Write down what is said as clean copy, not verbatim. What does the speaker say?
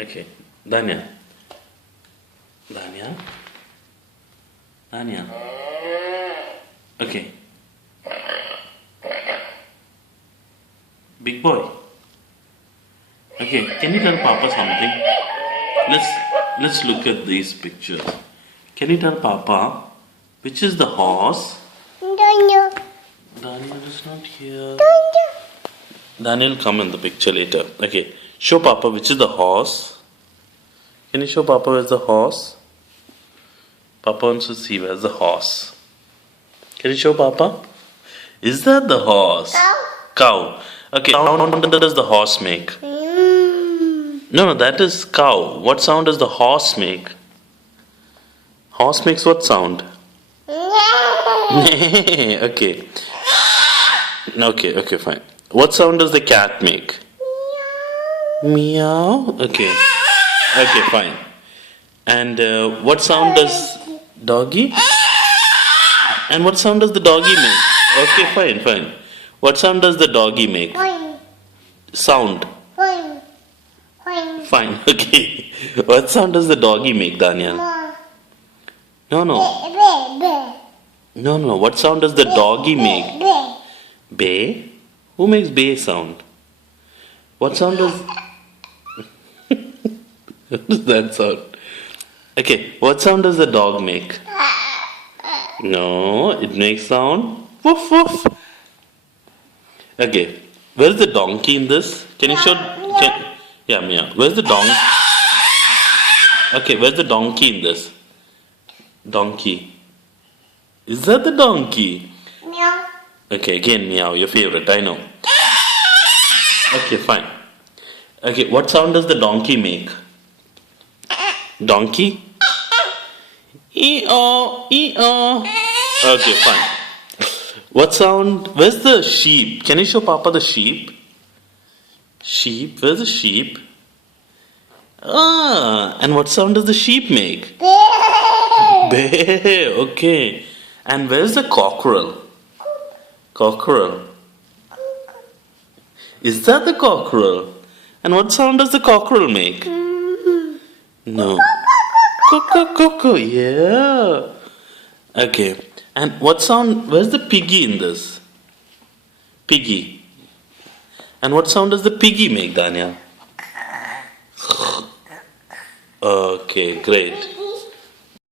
Okay. Daniel. Daniel. Daniel. Okay. Big boy. Okay, can you tell Papa something? Let's look at these pictures. Can you tell Papa which is the horse? Daniel. Daniel is not here. Daniel come in the picture later. Okay, show Papa which is the horse. Can you show Papa where's the horse? Papa wants to see where's the horse. Can you show Papa? Is that the horse? Cow. Okay, what sound does the horse make? No, that is cow. What sound does the horse make? Horse makes what sound? Okay. Okay, fine. What sound does the cat make? Meow. Okay, fine. And what sound does doggy? And what sound does the doggy make? Okay, fine. What sound does the doggy make? Sound. Fine, okay. What sound does the doggy make, Daniel? No. What sound does the doggy make? Bay? Who makes bay sound? What sound does... What does that sound? Okay, what sound does the dog make? No, it makes sound woof woof. Okay, where's the donkey in this? Can you show... Yeah, meow. Where's the donkey? Okay, where's the donkey in this? Donkey. Is that the donkey? Meow. Okay, again meow, your favorite, I know. Okay, fine. Okay, what sound does the donkey make? Donkey? E-oh, e-oh. Okay, fine. What sound? Where's the sheep? Can you show Papa the sheep? Sheep? Where's the sheep? And what sound does the sheep make? Bay. Okay. And where's the cockerel? Cockerel. Is that the cockerel? And what sound does the cockerel make? No. Cuckoo. Yeah. Okay. And what sound? Where's the piggy in this? Piggy. And what sound does the piggy make, Daniel? Okay, great.